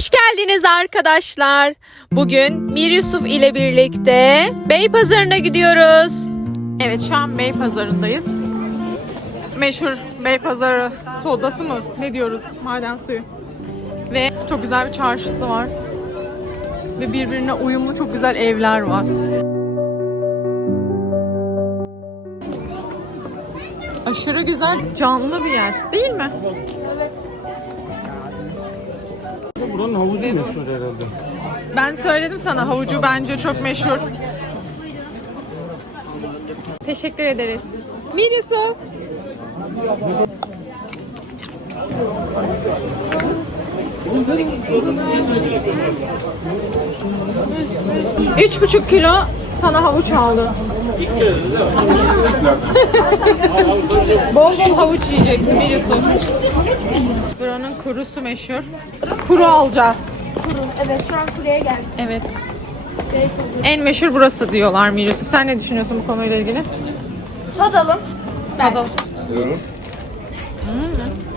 Hoş geldiniz arkadaşlar. Bugün Mir Yusuf ile birlikte Beypazarı'na gidiyoruz. Evet şu an Beypazarı'ndayız. Meşhur Beypazarı sodası mı? Ne diyoruz? Maden suyu. Ve çok güzel bir çarşısı var. Ve birbirine uyumlu çok güzel evler var. Aşırı güzel, canlı bir yer değil mi? Buranın havucu meşhur herhalde. Ben söyledim sana havucu bence çok meşhur. Teşekkür ederiz. Minisu. Üç buçuk kilo sana havuç aldı. Bol bol havuç yiyeceksin Minisu. Buranın kurusu meşhur. Kuru alacağız. Evet şu an kuleye geldik. Evet. En meşhur burası diyorlar Mir Yusuf. Sen ne düşünüyorsun bu konuyla ilgili? Tadalım. Tadalım.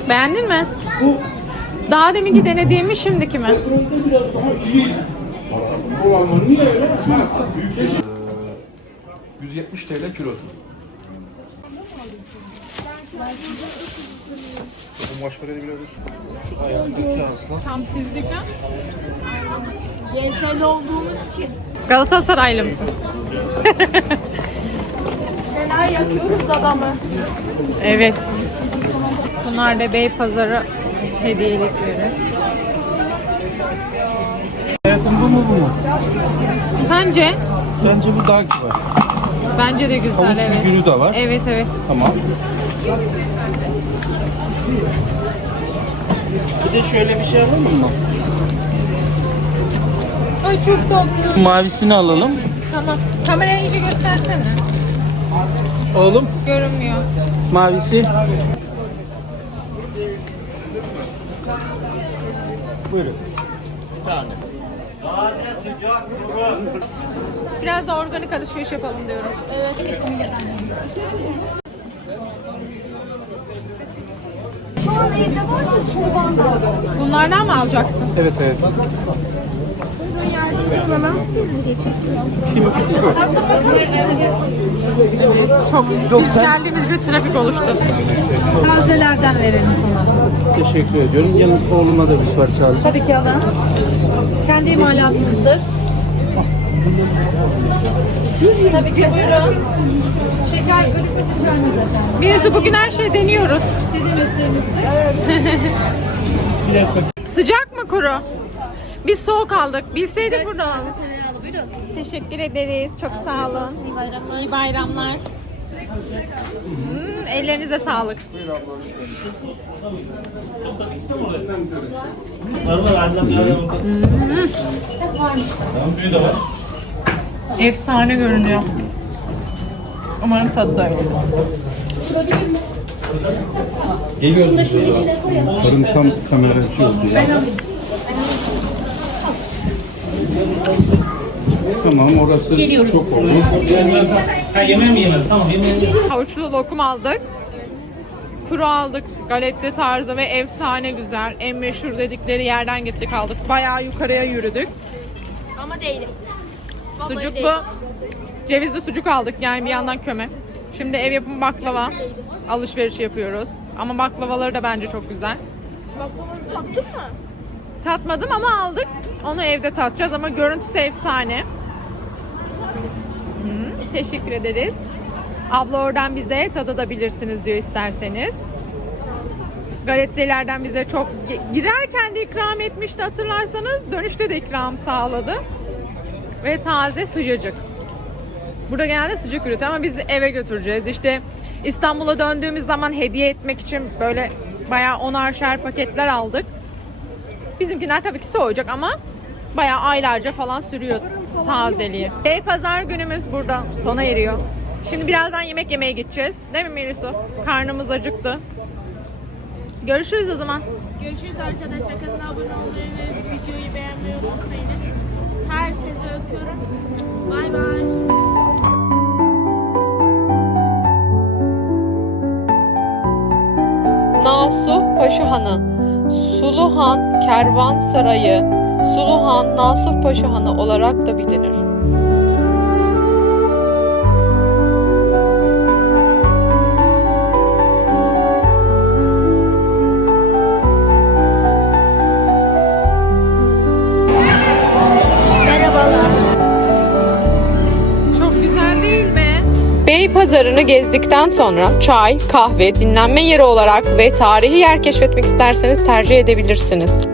Beğendin mi? Daha deminki denediğim mi şimdiki mi? 170 TL kilosu. Bu parayı biliyoruz. Şu ayaktaki aslan. Tam sizlik mi? YSL olduğumuz için Galatasaraylı mısın? fena yakıyoruz adamı. Evet. Bunlar da Beypazarı hediyelikleri. Hayatım bu mu bu mu? Sence? Bence bu daha güzel. Bence de güzel Havuç evet. figürü de var. Evet evet. Tamam. Bir de şöyle bir şey alalım mı? Ay çok tatlı. Mavisini alalım. Tamam. Kameraya iyice göstersene. Oğlum Görünmüyor. mavisi. Buyurun. Biraz da organik alışveriş yapalım diyorum. Şu an evde var ya kurban lazım. Bunlardan mı alacaksın? Evet evet. Biz mi geçelim? Evet, çok biz geldiğimiz bir trafik oluştu. Tazelerden verelim sana. Teşekkür ediyorum. Yanım oğluma da bir parça alacağım. Tabii ki alın. Kendi imalatımızdır. Tabii ki buyurun. Şeker, glikoz içeride zaten. Birisi bugün her şey deniyoruz. Dedi dakika. Sıcak mı kuru? Biz soğuk aldık. Bilseydik burada aldık. Teşekkür ederiz. Çok sağ olun. İyi bayramlar. İyi bayramlar. Hmm, ellerinize sağlık. Hmm. Efsane görünüyor. Umarım tadı da öyle. Geliyoruz biz ya. Karım tam kamera açıyordu ya. Tamam orası çok oldu. Ha yemeği mi yemez? Tamam yemeği Havuçlu lokum aldık. Kuru aldık. Galette tarzı ve efsane güzel. En meşhur dedikleri yerden gittik aldık. Bayağı yukarıya yürüdük. Ama değilim. Vallahi Sucuklu değilim. cevizli sucuk aldık. Yani bir yandan köme. Şimdi ev yapımı baklava alışveriş yapıyoruz. Ama baklavaları da bence çok güzel. Baklavanı tattın mı? Tatmadım ama aldık. Onu evde tatacağız ama görüntüsü efsane. Hmm, teşekkür ederiz. Abla oradan bize tadabilirsiniz diyor isterseniz. Galettelerden bize çok girerken de ikram etmişti hatırlarsanız. Dönüşte de ikram sağladı. Ve taze sıcacık. Burada genelde sıcak üretiyor ama biz eve götüreceğiz. İşte İstanbul'a döndüğümüz zaman hediye etmek için böyle bayağı onar şer paketler aldık. Bizimkiler tabii ki soğuyacak ama bayağı aylarca falan sürüyor tazeliği. Bey pazar günümüz burada sona eriyor. Şimdi birazdan yemek yemeye gideceğiz. Değil mi Mirisu? Karnımız acıktı. Görüşürüz o zaman. Görüşürüz arkadaşlar. Kanala abone olmayı ve videoyu beğenmeyi unutmayın. Herkese öpüyorum. Bay bay. Nasu Paşahanı. Sulu Suluhan Kervansarayı, Suluhan Nasuh Paşa Hanı olarak da bilinir. Merhabalar. Çok güzel değil mi? Bey pazarını gezdikten sonra çay, kahve, dinlenme yeri olarak ve tarihi yer keşfetmek isterseniz tercih edebilirsiniz.